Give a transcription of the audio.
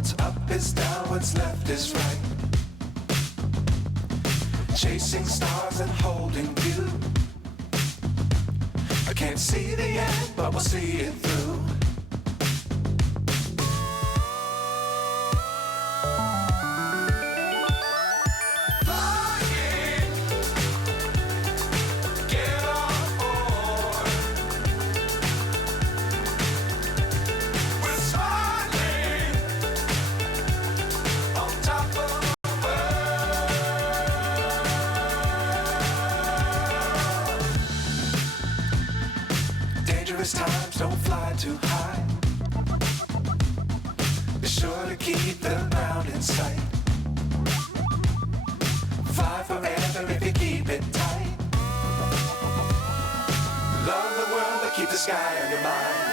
What's up is down, what's left is right. Chasing stars and holding you. I can't see the end, but we'll see it through. Dangerous times, don't fly too high. Be sure to keep the ground in sight. Fly forever if you keep it tight. Love the world, but keep the sky on your mind.